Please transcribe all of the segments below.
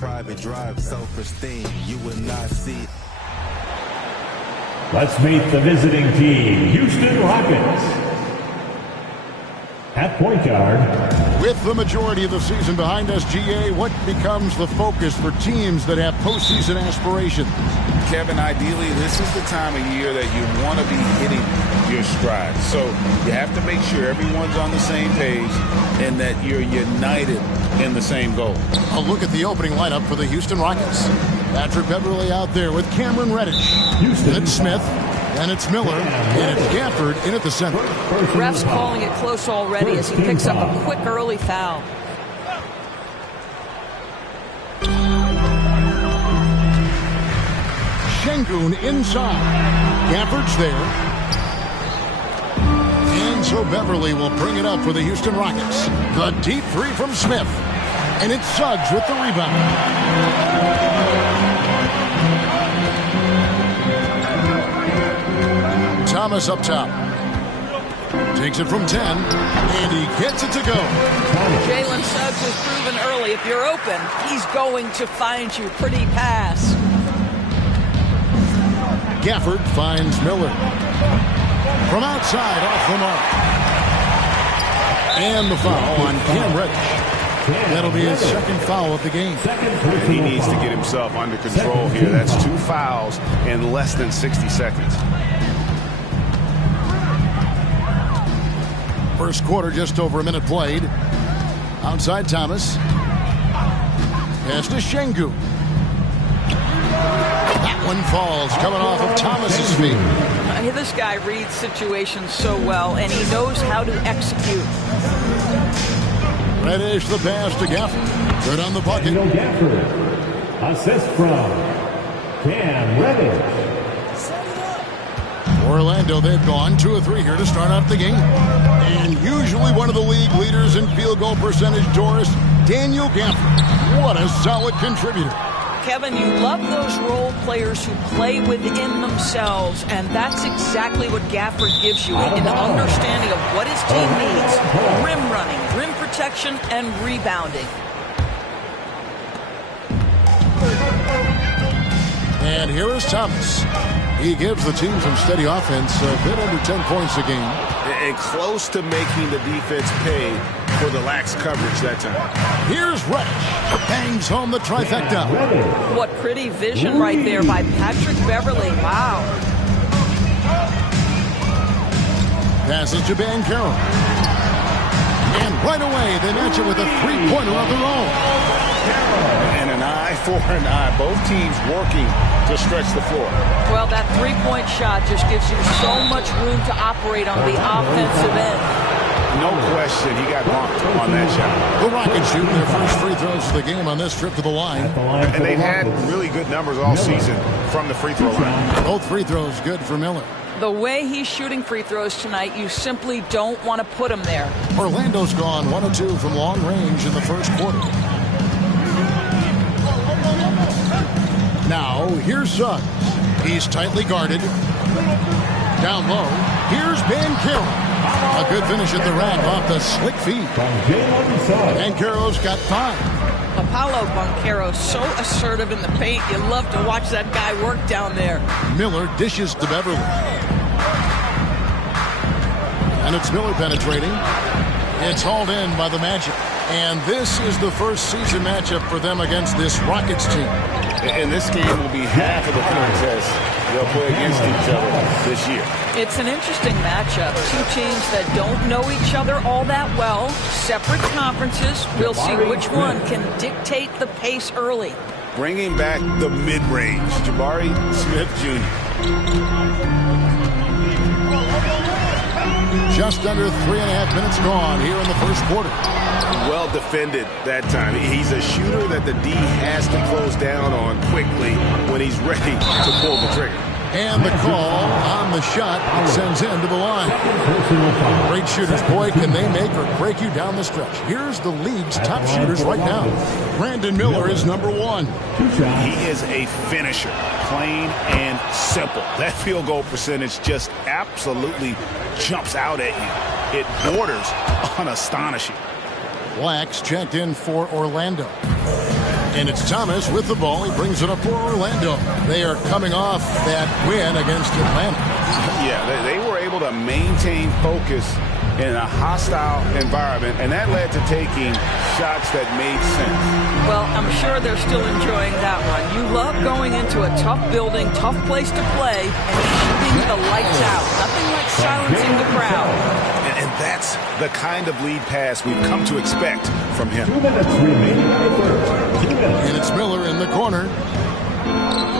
private drive so pristine, you will not see. Let's meet the visiting team, Houston Rockets. At point guard. With the majority of the season behind us, GA, what becomes the focus for teams that have postseason aspirations? Kevin, ideally, this is the time of year that you want to be hitting your stride. So you have to make sure everyone's on the same page and that you're united in the same goal. A look at the opening lineup for the Houston Rockets. Patrick Beverley out there with Cameron Reddish. Houston. It's Smith. And it's Miller, and it's Gafford in at the center. Ref's calling it close already as he picks up a quick early foul. Şengün inside. Gafford's there. And so Beverley will bring it up for the Houston Rockets. The deep three from Smith. And it's Suggs with the rebound. Thomas up top. Takes it from 10, and he gets it to go. Jalen Suggs has proven early, if you're open, he's going to find you. Pretty pass. Gafford finds Miller. From outside, off the mark. And the foul on Cam Reddish. That'll be his second foul of the game. He needs to get himself under control here. That's 2 fouls in less than 60 seconds. First quarter, just over a minute played. Outside Thomas. Pass to Şengün. That one falls, coming off of Thomas's feet. This guy reads situations so well, and he knows how to execute. Reddish the pass to Gafford. Good on the bucket. Gafford. Assist from Cam Reddish. Orlando, they've gone 2 of 3 here to start out the game. And usually one of the league leaders in field goal percentage, Doris, Daniel Gafford. What a solid contributor. Kevin, you love those role players who play within themselves, and that's exactly what Gafford gives you, an understanding of what his team needs. Rim running, rim protection, and rebounding. And here is Thomas. He gives the team some steady offense, a bit under 10 points a game. And close to making the defense pay for the lax coverage that time. Here's Reddish. Bangs home the trifecta. What pretty vision right there by Patrick Beverley. Wow. Passes to Banchero. And right away, they match it with a three-pointer of their own. And an eye for an eye. Both teams working to stretch the floor. Well, that three-point shot just gives you so much room to operate on the offensive end. No question, he got bumped on that shot. The Rockets shooting their first free throws of the game on this trip to the line. And they've had really good numbers all season from the free throw line. Both free throws good for Miller. The way he's shooting free throws tonight, you simply don't want to put him there. Orlando's gone 1 of 2 from long range in the first quarter. Now, here's Suggs. He's tightly guarded. Down low, here's Banchero. A good finish at the rack off the slick feet. Banchero's got 5. Apollo Banchero, so assertive in the paint. You love to watch that guy work down there. Miller dishes to Beverley. And it's Miller penetrating. It's hauled in by the Magic. And this is the first season matchup for them against this Rockets team. And this game will be half of the contest they'll play against each other this year. It's an interesting matchup. 2 teams that don't know each other all that well. Separate conferences. We'll see which one can dictate the pace early. Bringing back the mid-range, Jabari Smith Jr. Just under 3.5 minutes gone here in the first quarter. Well defended that time. He's a shooter that the D has to close down on quickly when he's ready to pull the trigger. And the call on the shot sends him to the line. Great shooters, boy, can they make or break you down the stretch. Here's the league's top shooters right now. Brandon Miller is number 1. He is a finisher, plain and simple. That field goal percentage just absolutely jumps out at you. It borders on astonishing. Blacks checked in for Orlando. And it's Thomas with the ball. He brings it up for Orlando. They are coming off that win against Atlanta. Yeah, they were able to maintain focus in a hostile environment, and that led to taking shots that made sense. Well, I'm sure they're still enjoying that one. You love going into a tough building, tough place to play, and shooting the lights out. Nothing like silencing the crowd. And that's the kind of lead pass we've come to expect from him. 2 minutes remaining in the third. 2 minutes. And it's Miller in the corner.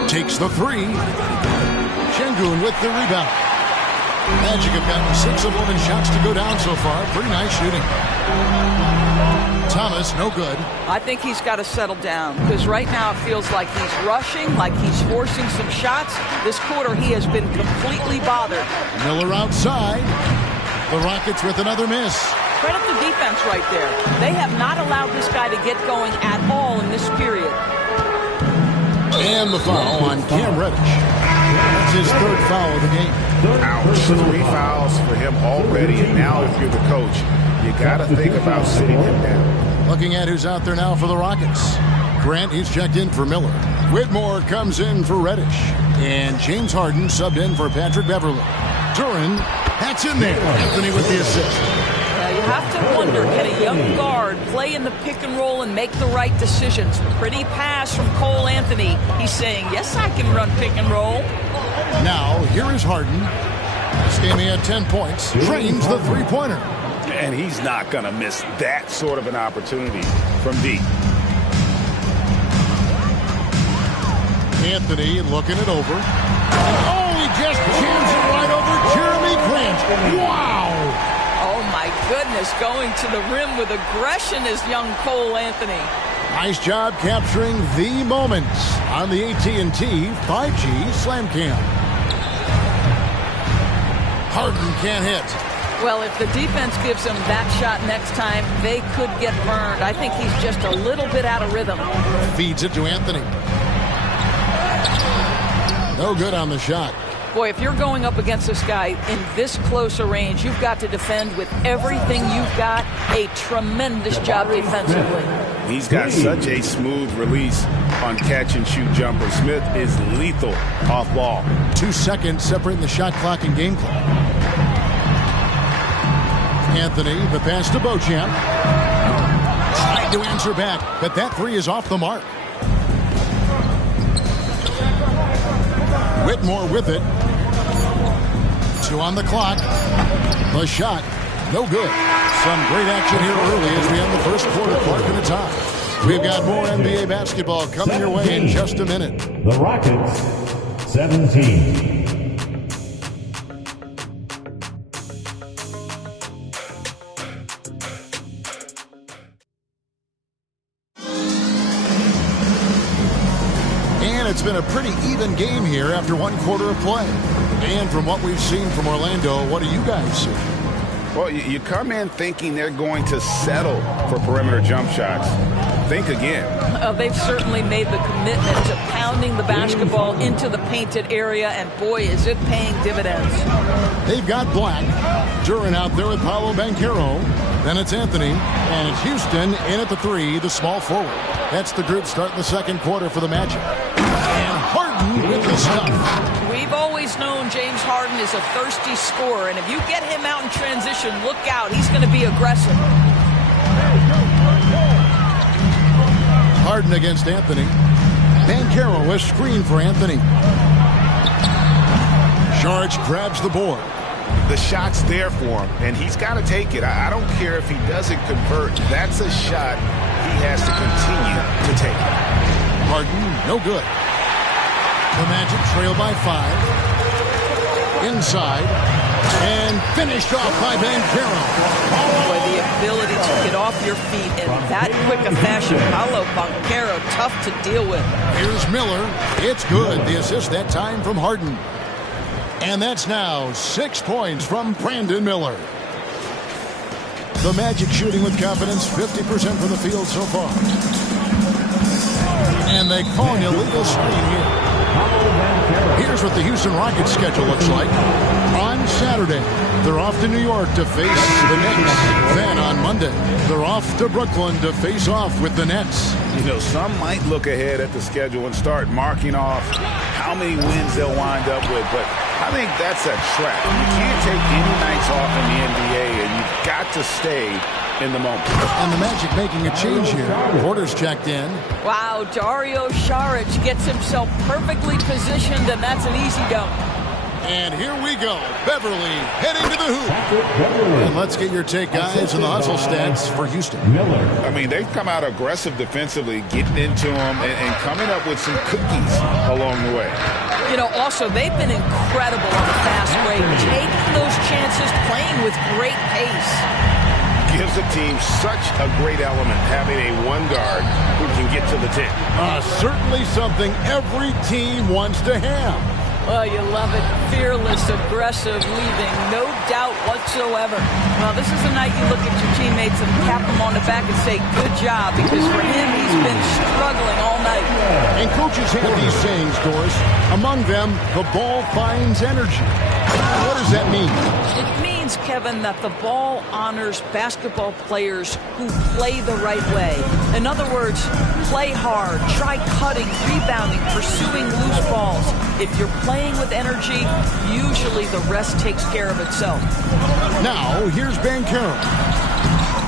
Takes the three. Şengün with the rebound. Magic have gotten 6 of 11 shots to go down so far. Pretty nice shooting. Thomas, no good. I think he's got to settle down because right now it feels like he's rushing, like he's forcing some shots. This quarter he has been completely bothered. Miller outside. The Rockets with another miss. Credit the defense right there. They have not allowed this guy to get going at all in this period. And the foul on Cam Reddish. That's his 3rd foul of the game. Ouch. 3 fouls for him already, and now if you're the coach, you got to think about sitting him down. Looking at who's out there now for the Rockets. Grant, he's checked in for Miller. Whitmore comes in for Reddish. And James Harden subbed in for Patrick Beverley. Duren, that's in there. Anthony with the assist. You have to wonder, can a young guard play in the pick and roll and make the right decisions? Pretty pass from Cole Anthony. He's saying, yes, I can run pick and roll. Now, here is Harden. This game he had 10 points. Drains the three-pointer. And he's not going to miss that sort of an opportunity from deep. Anthony looking it over. Oh, he just jams it right over Jeremy Grant. Wow! Oh, my goodness, going to the rim with aggression is young Cole Anthony. Nice job capturing the moments on the AT&T 5G Slam Cam. Harden can't hit. Well, if the defense gives him that shot next time, they could get burned. I think he's just a little bit out of rhythm. Feeds it to Anthony. No good on the shot. Boy, if you're going up against this guy in this close a range, you've got to defend with everything you've got. A tremendous job defensively. He's got such a smooth release on catch-and-shoot jumper. Smith is lethal off ball. 2 seconds separating the shot clock and game clock. Anthony, the pass to Beauchamp. Trying to answer back, but that three is off the mark. Whitmore with it. 2 on the clock. The shot, no good. Some great action here early as we end the first quarter. Clark in the top. We've got more NBA basketball coming your way in just a minute. The Rockets, 17. It's been a pretty even game here after 1 quarter of play. And from what we've seen from Orlando, what do you guys see? Well, you come in thinking they're going to settle for perimeter jump shots. Think again. They've certainly made the commitment to pounding the basketball into the painted area, and boy, is it paying dividends. They've got Black. Duren out there with Paolo Banchero. Then it's Anthony, and it's Houston in at the 3, the small forward. That's the group starting the second quarter for the Magic. And Harden with the stuff. We've always known James Harden is a thirsty scorer, and if you get him out in transition, look out. He's going to be aggressive. Harden against Anthony. Banchero a screen for Anthony. Saric grabs the board. The shot's there for him, and he's got to take it. I don't care if he doesn't convert. That's a shot he has to continue to take. Harden, no good. The Magic trail by 5. Inside. And finished off by Banchero. Boy, the ability to get off your feet in that quick a fashion. Paolo Banchero, tough to deal with. Here's Miller. It's good. The assist that time from Harden. And that's now 6 points from Brandon Miller. The Magic shooting with confidence, 50% from the field so far. And they call an illegal screen here. Here's what the Houston Rockets schedule looks like. On Saturday, they're off to New York to face the Knicks. Then on Monday, they're off to Brooklyn to face off with the Nets. You know, some might look ahead at the schedule and start marking off how many wins they'll wind up with, but I think that's a trap. You can't take any nights off in the NBA, and you've got to stay in the moment. And the Magic making a change here. Porter's checked in. Wow, Dario Saric gets himself perfectly positioned, and that's an easy dunk. And here we go. Beverly heading to the hoop. And let's get your take, guys, on the hustle stats for Houston. I mean, they've come out aggressive defensively, getting into them and coming up with some cookies along the way. You know, also, they've been incredible on the fast break, taking those chances, playing with great pace. Gives the team such a great element, having a one guard who can get to the 10. Certainly something every team wants to have. Oh, you love it. Fearless, aggressive, leaving no doubt whatsoever. Well, this is the night you look at your teammates and tap them on the back and say, good job, because for him, he's been struggling all night. And coaches have these sayings, Doris. Among them, the ball finds energy. What does that mean? It means, Kevin, that the ball honors basketball players who play the right way. In other words, play hard, try cutting, rebounding, pursuing loose balls. If you're playing with energy, usually the rest takes care of itself. Now, here's Banchero.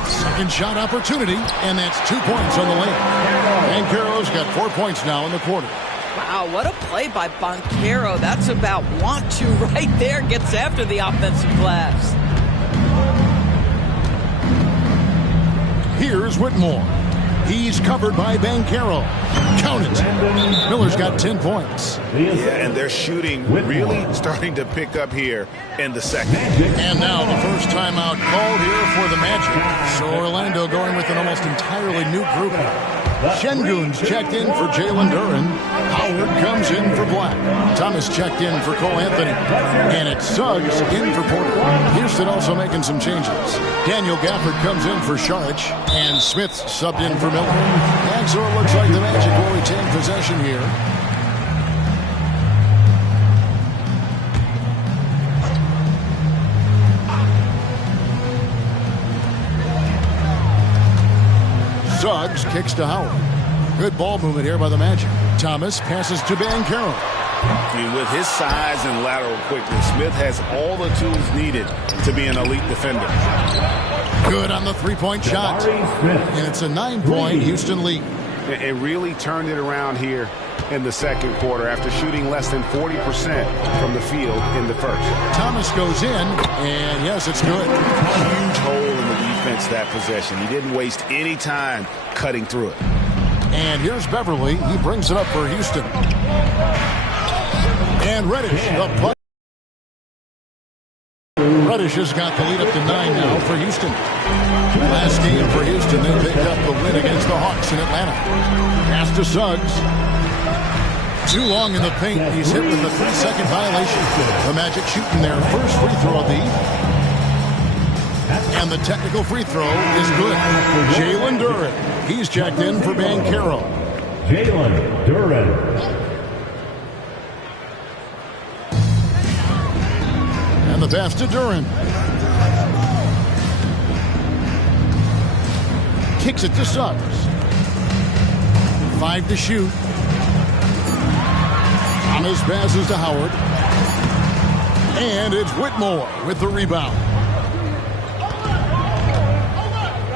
Second shot opportunity, and that's 2 points on the lane. Banchero's got 4 points now in the quarter. Wow, what a play by Banchero. That's about want to right there. Gets after the offensive glass. Here's Whitmore. He's covered by Banchero. Count it. Miller's got 10 points. Yeah, and their shooting really starting to pick up here in the second. And now the first timeout called here for the Magic. So Orlando going with an almost entirely new group. Şengün's checked in for Jalen Duren. Howard comes in for Black. Thomas checked in for Cole Anthony. And it's Suggs in for Porter. Houston also making some changes. Daniel Gafford comes in for Saric. And Smith subbed in for Miller. And so it looks like the Magic will retain possession here. Suggs kicks to Howard. Good ball movement here by the Magic. Thomas passes to Banchero. And with his size and lateral quickness, Smith has all the tools needed to be an elite defender. Good on the three-point shot. And it's a 9-point Houston lead. It really turned it around here in the second quarter after shooting less than 40% from the field in the first. Thomas goes in, and yes, it's good. Huge hole in the defense that possession. He didn't waste any time cutting through it. And here's Beverly. He brings it up for Houston. And Reddish, the puck. Reddish has got the lead up to 9 now for Houston. Last game for Houston, they picked up the win against the Hawks in Atlanta. Pass to Suggs. Too long in the paint. He's hit with a 3-second violation. The Magic shooting their first free throw of the evening. And the technical free throw is good. Jalen Duren. He's checked in for Banchero. Jalen Duren. And the pass to Duren. Kicks it to Suggs. 5 to shoot. Thomas passes to Howard. And it's Whitmore with the rebound.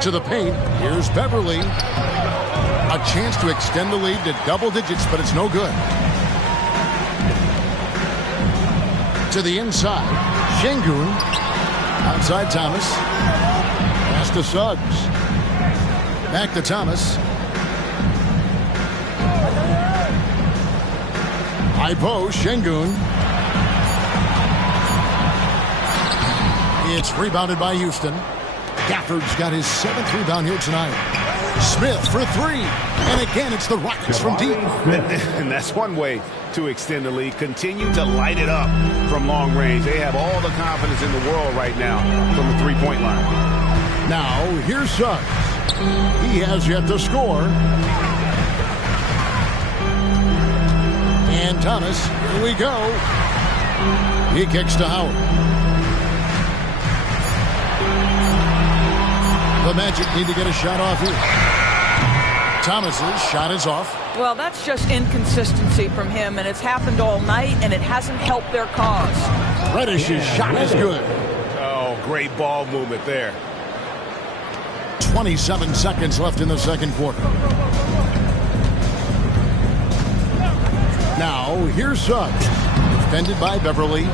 To the paint. Here's Beverly. A chance to extend the lead to double digits, but it's no good. To the inside. Şengün. Outside Thomas. Pass to Suggs. Back to Thomas. High post, Şengün. It's rebounded by Houston. Gafford's got his 7th rebound here tonight. Smith for 3. And again, it's the Rockets from deep. And that's one way to extend the lead. Continue to light it up from long range. They have all the confidence in the world right now from the three-point line. Now, here's Suggs. He has yet to score. And Cam Thomas. Here we go. He kicks to Howard. The Magic need to get a shot off here. Thomas's shot is off. Well, that's just inconsistency from him, and it's happened all night, and it hasn't helped their cause. Reddish's shot is good. Oh, great ball movement there. 27 seconds left in the second quarter. Now, here's Suggs. Defended by Beverly.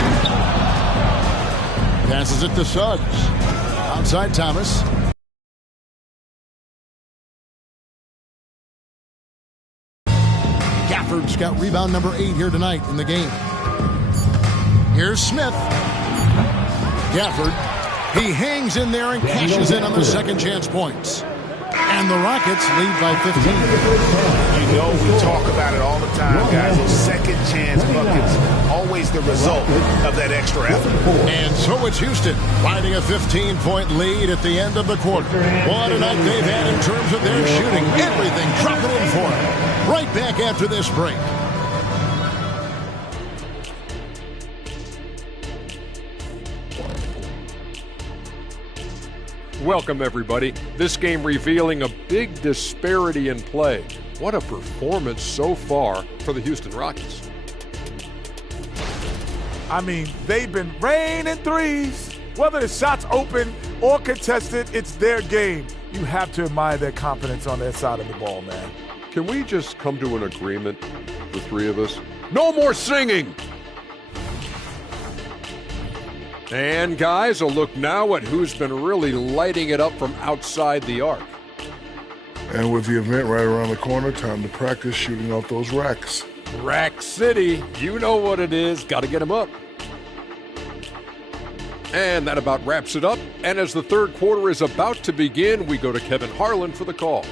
Passes it to Suggs. Outside Thomas. Gafford's got rebound number 8 here tonight in the game. Here's Smith. Gafford. He hangs in there and cashes in on the second chance points. And the Rockets lead by 15. You know, we talk about it all the time, guys. Those second chance buckets, always the result of that extra effort. And so it's Houston riding a 15-point lead at the end of the quarter. What a night they've had in terms of their shooting. Everything dropping in for them. Right back after this break. Welcome, everybody. This game revealing a big disparity in play. What a performance so far for the Houston Rockets. I mean, they've been raining threes. Whether the shot's open or contested, it's their game. You have to admire their confidence on their side of the ball, man. Can we just come to an agreement, the three of us? No more singing! And guys, a look now at who's been really lighting it up from outside the arc. And with the event right around the corner, time to practice shooting out those racks. Rack City, you know what it is. Got to get them up. And that about wraps it up. And as the third quarter is about to begin, we go to Kevin Harlan for the call.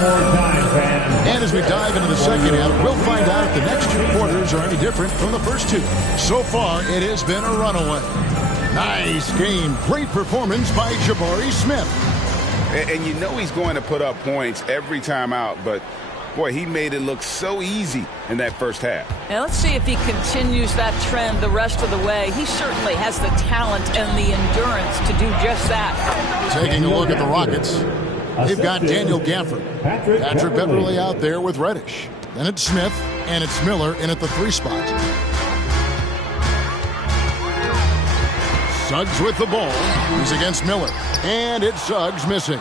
And as we dive into the second half, we'll find out if the next two quarters are any different from the first two. So far, it has been a runaway. Nice game. Great performance by Jabari Smith. And you know he's going to put up points every time out, but boy, he made it look so easy in that first half. Now let's see if he continues that trend the rest of the way. He certainly has the talent and the endurance to do just that. Taking a look at the Rockets. They've got Daniel Gafford, Patrick Beverly out there with Reddish. Then it's Smith, and it's Miller in at the 3 spot. Suggs with the ball. He's against Miller. And it's Suggs missing.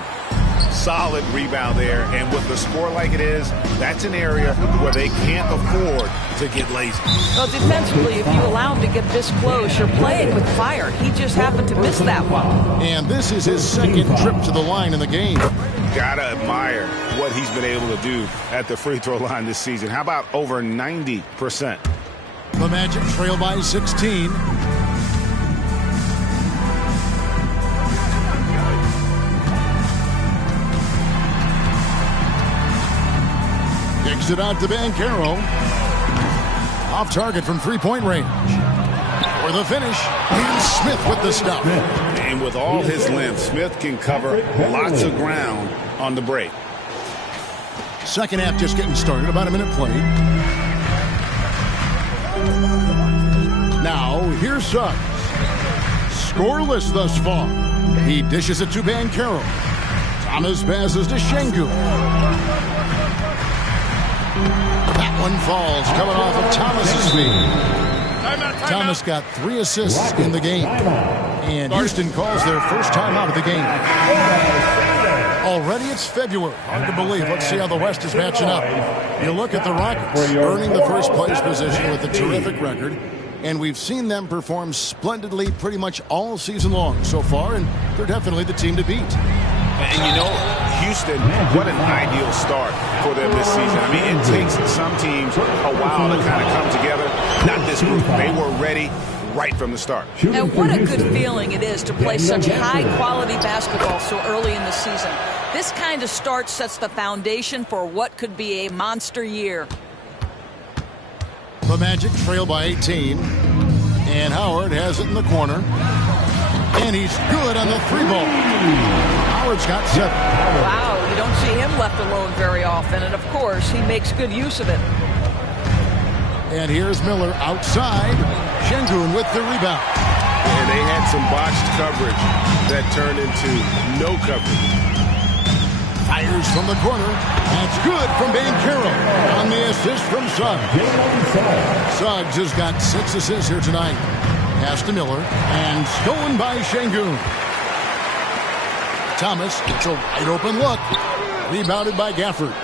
Solid rebound there, and with the score like it is, that's an area where they can't afford to get lazy. Well, defensively, if you allow him to get this close, you're playing with fire. He just happened to miss that one. And this is his second trip to the line in the game. Gotta admire what he's been able to do at the free throw line this season. How about over 90%? The Magic trail by 16. Kicks it out to Banchero. Off target from 3-point range. For the finish, here's Smith with the stop. And with all his length, Smith can cover lots of ground on the break. Second half just getting started, about a minute played. Now, here's Suggs. Scoreless thus far. He dishes it to Banchero. Thomas passes to Şengün. That one falls, coming off of Thomas's feet. Thomas got 3 assists in the game. And Houston calls their first timeout of the game. Already it's February. Hard to believe. Let's see how the West is matching up. You look at the Rockets, earning the first place position with a terrific record. And we've seen them perform splendidly pretty much all season long so far, and they're definitely the team to beat. And you know, Houston, what an ideal start for them this season. I mean, it takes some teams a while to kind of come together. Not this group. They were ready right from the start. And what a good feeling it is to play such high-quality basketball so early in the season. This kind of start sets the foundation for what could be a monster year. The Magic trail by 18. And Howard has it in the corner. And he's good on the 3-ball. Howard's got 7. Wow, you don't see him left alone very often. And, of course, he makes good use of it. And here's Miller outside. Şengün with the rebound. And they had some botched coverage that turned into no coverage. Fires from the corner. That's good from Banchero on the assist from Suggs. Suggs has got 6 assists here tonight. Pass to Miller and stolen by Şengün. Thomas gets a wide open look. Rebounded by Gafford.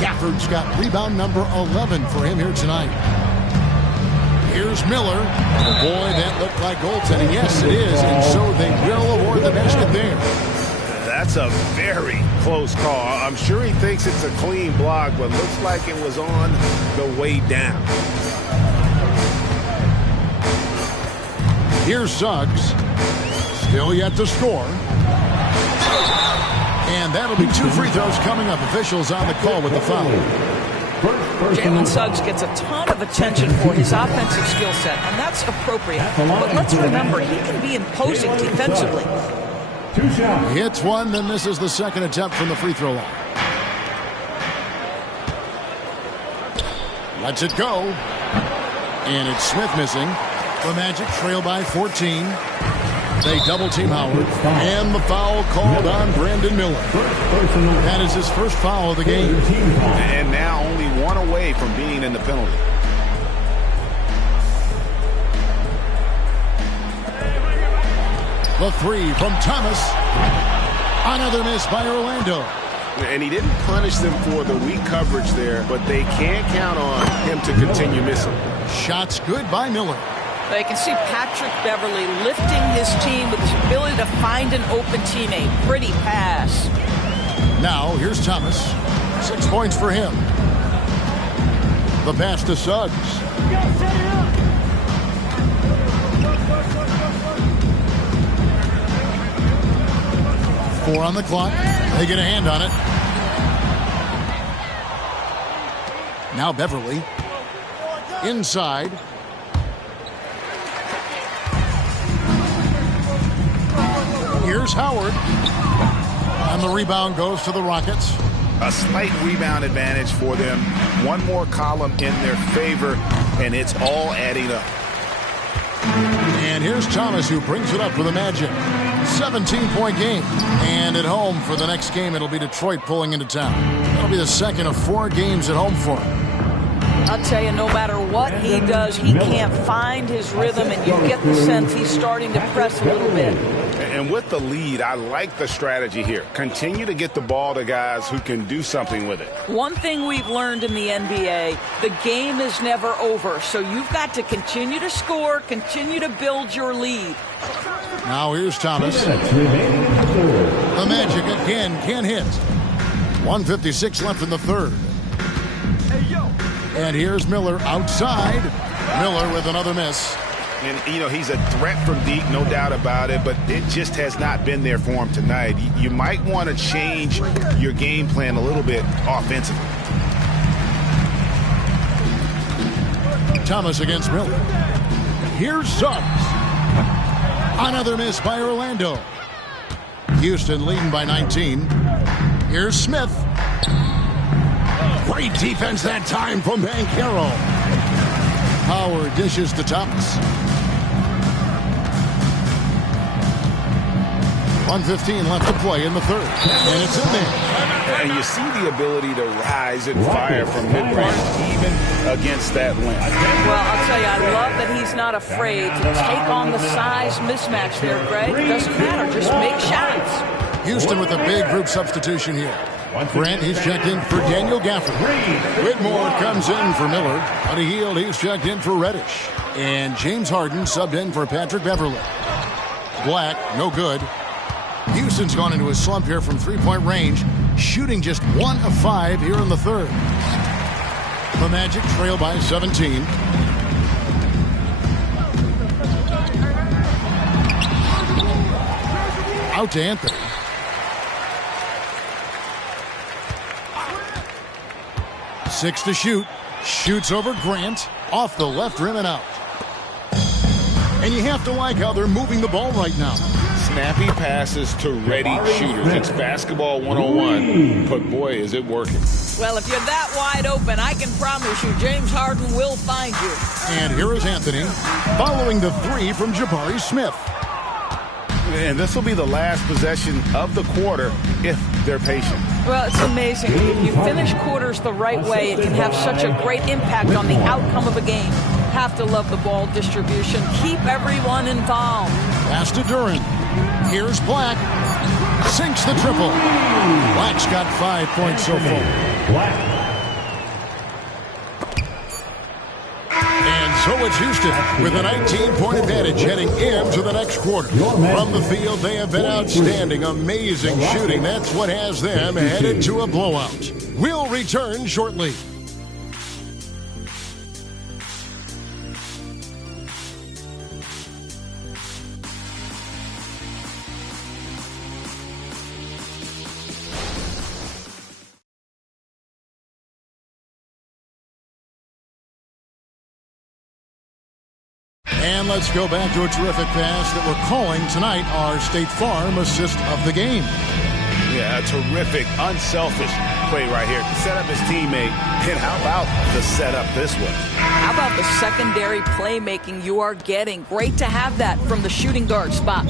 Gafford's got rebound number 11 for him here tonight. Here's Miller. The boy, that looked like goaltending. Yes, it is. And so they will award the basket there. That's a very close call. I'm sure he thinks it's a clean block, but looks like it was on the way down. Here's Suggs. Still yet to score. And that'll be 2 free throws coming up. Officials on the call with the foul. Jalen Suggs gets a ton of attention for his offensive skill set, and that's appropriate. But let's remember, he can be imposing defensively. He hits one, then misses the second attempt from the free throw line. Lets it go. And it's Smith missing. The Magic trail by 14. They double-team Howard. And the foul called on Brandon Miller. That is his first foul of the game. And now only 1 away from being in the penalty. The 3 from Thomas. Another miss by Orlando. And he didn't punish them for the weak coverage there, but they can't count on him to continue missing. Shots good by Miller. They can see Patrick Beverley lifting his team with his ability to find an open teammate. Pretty pass. Now, here's Thomas. 6 points for him. The pass to Suggs. 4 on the clock. They get a hand on it. Now Beverley. Inside. Here's Howard. And the rebound goes to the Rockets. A slight rebound advantage for them. 1 more column in their favor, and it's all adding up. And here's Thomas, who brings it up for the Magic. 17-point game. And at home for the next game, it'll be Detroit pulling into town. That'll be the second of 4 games at home for him. I'll tell you, no matter what he does, he can't find his rhythm, and you get the sense he's starting to press a little bit. And with the lead, I like the strategy here. Continue to get the ball to guys who can do something with it. One thing we've learned in the NBA, the game is never over. So you've got to continue to score, continue to build your lead. Now here's Thomas. The Magic again can't hit. 1:56 left in the third. And here's Miller outside. Miller with another miss. And, you know, he's a threat from deep, no doubt about it, but it just has not been there for him tonight. You might want to change your game plan a little bit offensively. Thomas against Miller. Here's Suggs. Another miss by Orlando. Houston leading by 19. Here's Smith. Great defense that time from Banchero. Howard dishes to Thomas. 1:15 left to play in the third. And it's in there. And you see the ability to rise and fire from mid-range, even against that length. Well, I'll tell you, I love that he's not afraid to take on the size mismatch there, Greg. It doesn't matter. Just make shots. Houston with a big group substitution here. Grant, he's checked in for Daniel Gafford. Whitmore comes in for Miller. Buddy Hield, he's checked in for Reddish. And James Harden subbed in for Patrick Beverley. Black, no good. Houston's gone into a slump here from three-point range, shooting just 1 of 5 here in the third. The Magic trail by 17. Out to Anthony. Six to shoot. Shoots over Grant. Off the left rim and out. And you have to like how they're moving the ball right now. Snappy passes to ready shooters. It's basketball 101, but boy, is it working. Well, if you're that wide open, I can promise you James Harden will find you. And here is Anthony following the three from Jabari Smith. And this will be the last possession of the quarter if they're patient. Well, it's amazing. If you finish quarters the right way, it can have such a great impact on the outcome of a game. Have to love the ball distribution. Keep everyone involved. Pass to Duren. Here's Black. Sinks the triple. Black's got 5 points so far. And so it's Houston with a 19-point advantage heading into the next quarter. From the field, they have been outstanding, amazing shooting. That's what has them headed to a blowout. We'll return shortly. And let's go back to a terrific pass that we're calling tonight our State Farm assist of the game. Yeah, a terrific, unselfish play right here. Set up his teammate. And how about the setup this one? How about the secondary playmaking you are getting? Great to have that from the shooting guard spot.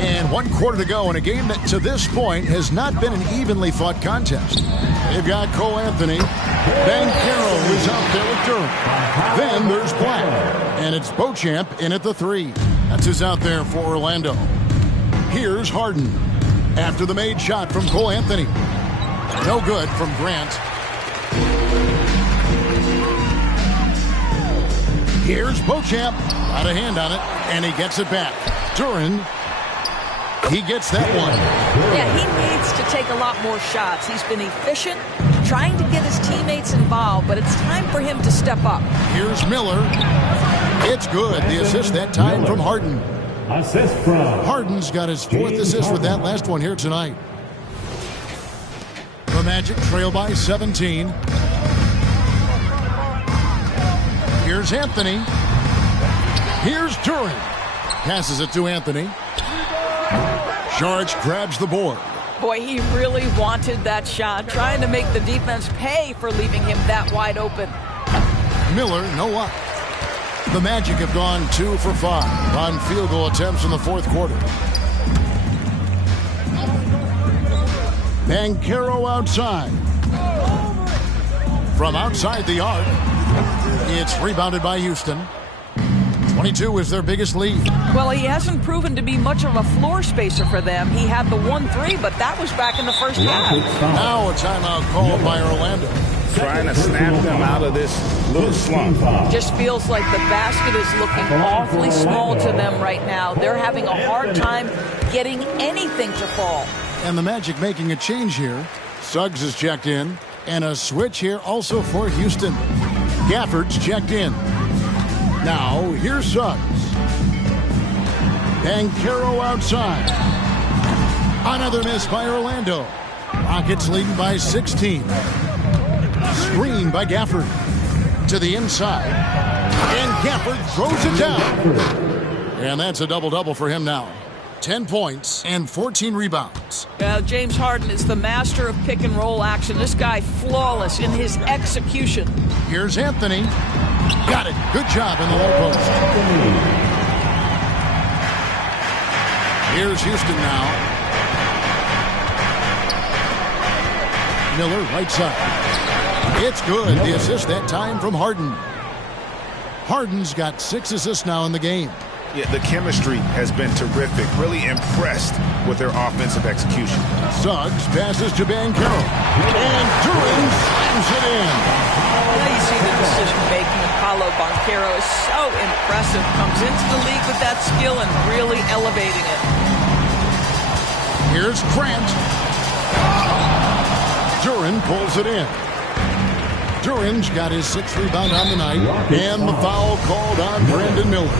And 1 quarter to go in a game that to this point has not been an evenly fought contest. They've got Cole Anthony. Banchero is out there with Duren. Then there's Black. And it's Beauchamp in at the 3. That's who's out there for Orlando. Here's Harden. After the made shot from Cole Anthony. No good from Grant. Here's Beauchamp. Got a hand on it. And he gets it back. Duren. He gets that one. Yeah, he needs to take a lot more shots. He's been efficient, trying to get his teammates involved, but it's time for him to step up. Here's Miller. It's good. The assist that time from Harden. Assist from Harden's got his 4th assist with that last one here tonight. The Magic trail by 17. Here's Anthony. Here's Duren. Passes it to Anthony. Saric grabs the board. Boy, he really wanted that shot, trying to make the defense pay for leaving him that wide open. Miller, no luck. The Magic have gone 2 for 5 on field goal attempts in the 4th quarter. Banchero outside. From outside the arc, it's rebounded by Houston. 22 is their biggest lead. Well, he hasn't proven to be much of a floor spacer for them. He had the 1-3, but that was back in the first half. Now a timeout called by Orlando. Trying to snap them out of this little slump. Just feels like the basket is looking awfully small to them right now. They're having a hard time getting anything to fall. And the Magic making a change here. Suggs is checked in. And a switch here also for Houston. Gafford's checked in. Now, here's Suggs. Banchero outside. Another miss by Orlando. Rockets leading by 16. Screen by Gafford. To the inside. And Gafford throws it down. And that's a double-double for him now. 10 points and 14 rebounds. James Harden is the master of pick-and-roll action. This guy flawless in his execution. Here's Anthony. Got it. Good job in the low post. Here's Houston now. Miller right side. It's good. The assist that time from Harden. Harden's got 6 assists now in the game. Yeah, the chemistry has been terrific. Really impressed with their offensive execution. Suggs passes to Banchero. And Duren slams it in. Now you see the decision-making of Paolo Banchero is so impressive. Comes into the league with that skill and really elevating it. Here's Grant. Duren pulls it in. Duren's got his 6th rebound on the night. And the foul called on Brandon Miller.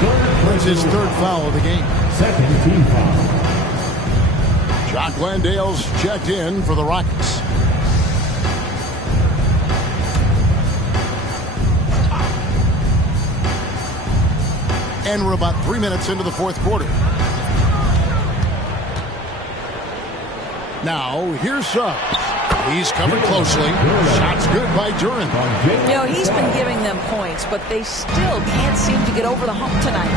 That's his 3rd foul of the game. 2nd team foul. Jock Landale's checked in for the Rockets. And we're about 3 minutes into the fourth quarter. Now, here's Suggs. He's covered closely. Shot's good by Duren. You know, he's been giving them points, but they still can't seem to get over the hump tonight.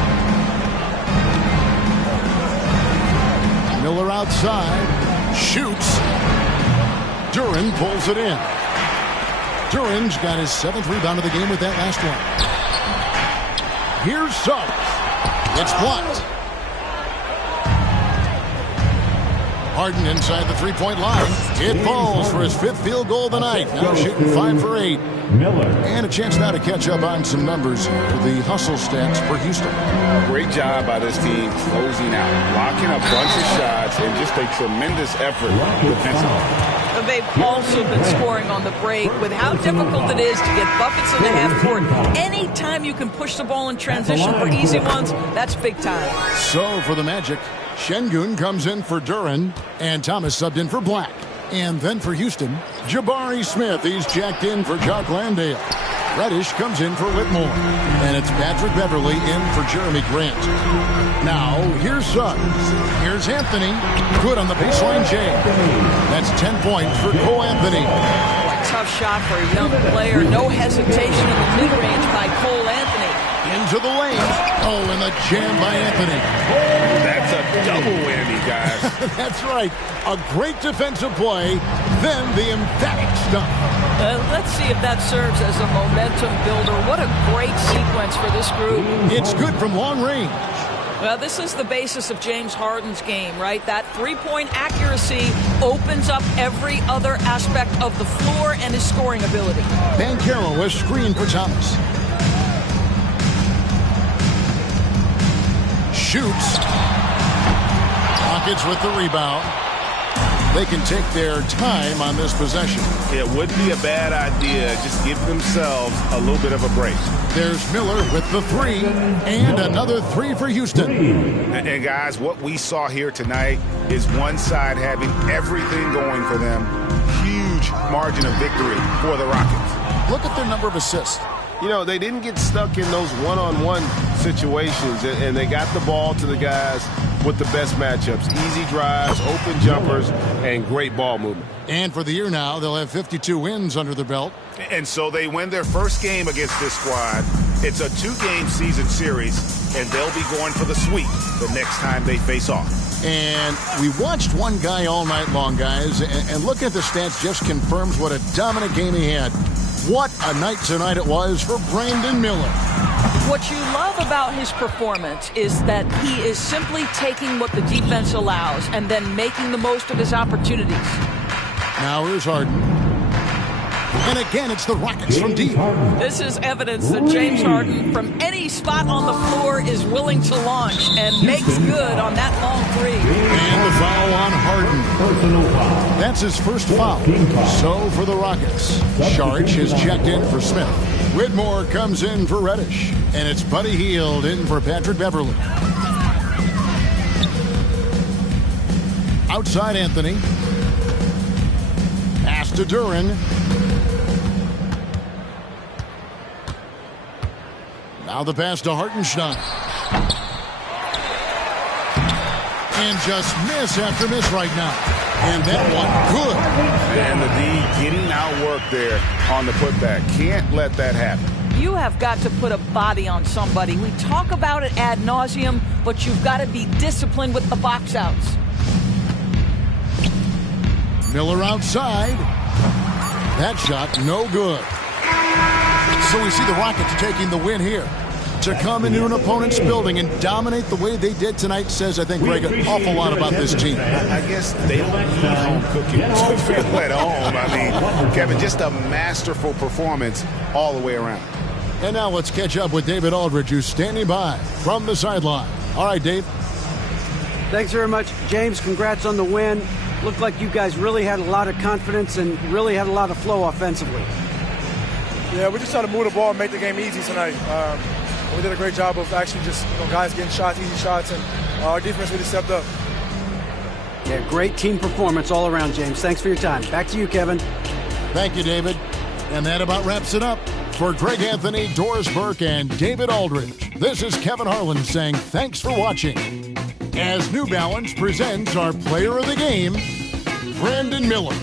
Miller outside. Shoots. Duren pulls it in. Duren's got his 7th rebound of the game with that last one. Here's Suggs. It's blocked. Harden inside the three-point line. It falls for his 5th field goal of the night. Now shooting 5 for 8. Miller. And a chance now to catch up on some numbers for the hustle stats for Houston. Great job by this team closing out, blocking a bunch of shots, and just a tremendous effort defensively. They've also been scoring on the break. With how difficult it is to get buckets in the half court, anytime you can push the ball in transition for easy ones, that's big time. So for the Magic, Şengün comes in for Duren, and Thomas subbed in for Black. And then for Houston, Jabari Smith. He's jacked in for Jock Landale. Reddish comes in for Whitmore. And it's Patrick Beverly in for Jeremy Grant. Now, here's Suggs. Here's Anthony. Good on the baseline jam. That's 10 points for Cole Anthony. Tough shot for a young player. No hesitation in the mid-range by Cole Anthony. Into the lane. Oh, and the jam by Anthony. That's a double whammy, guys. That's right. A great defensive play, then the emphatic stuff. Let's see if that serves as a momentum builder. What a great sequence for this group. It's good from long range. Well, this is the basis of James Harden's game, right? That three-point accuracy opens up every other aspect of the floor and his scoring ability. Banchero was screened for Thomas. Shoots. Rockets with the rebound. They can take their time on this possession. It wouldn't be a bad idea. Just give themselves a little bit of a break. There's Miller with the 3, and another 3 for Houston. And guys, what we saw here tonight is one side having everything going for them. Huge margin of victory for the Rockets. Look at their number of assists. You know, they didn't get stuck in those one-on-one situations, and they got the ball to the guys with the best matchups. Easy drives, open jumpers, and great ball movement. And for the year now, they'll have 52 wins under their belt. And so they win their first game against this squad. It's a 2-game season series, and they'll be going for the sweep the next time they face off. And we watched one guy all night long, guys, and looking at the stats just confirms what a dominant game he had. What a night tonight it was for Brandon Miller. What you love about his performance is that he is simply taking what the defense allows and then making the most of his opportunities. Now here's Harden. And again, it's the Rockets from deep. This is evidence that James Harden, from any spot on the floor, is willing to launch and makes good on that long 3. And the foul on Harden. That's his first foul. So for the Rockets, Saric is checked in for Smith. Whitmore comes in for Reddish. And it's Buddy Hield in for Patrick Beverly. Outside Anthony. Pass to Duren. Now the pass to Hartenstein. And just miss after miss right now. And that one good. And the D getting outworked there on the putback. Can't let that happen. You have got to put a body on somebody. We talk about it ad nauseum, but you've got to be disciplined with the box outs. Miller outside. That shot no good. So we see the Rockets taking the win here. To come into an opponent's building and dominate the way they did tonight says, I think, Greg, an awful lot about this team. I guess they don't need home cooking to feel at home. I mean, Kevin, just a masterful performance all the way around. And now let's catch up with David Aldridge, who's standing by from the sideline. All right, Dave. Thanks very much, James. Congrats on the win. Looked like you guys really had a lot of confidence and really had a lot of flow offensively. Yeah, we're just trying to move the ball and make the game easy tonight. We did a great job of actually just guys getting shots, easy shots, and our defense really stepped up. Yeah, great team performance all around, James. Thanks for your time. Back to you, Kevin. Thank you, David. And that about wraps it up. For Greg Anthony, Doris Burke, and David Aldridge, this is Kevin Harlan saying thanks for watching. As New Balance presents our player of the game, Brandon Miller.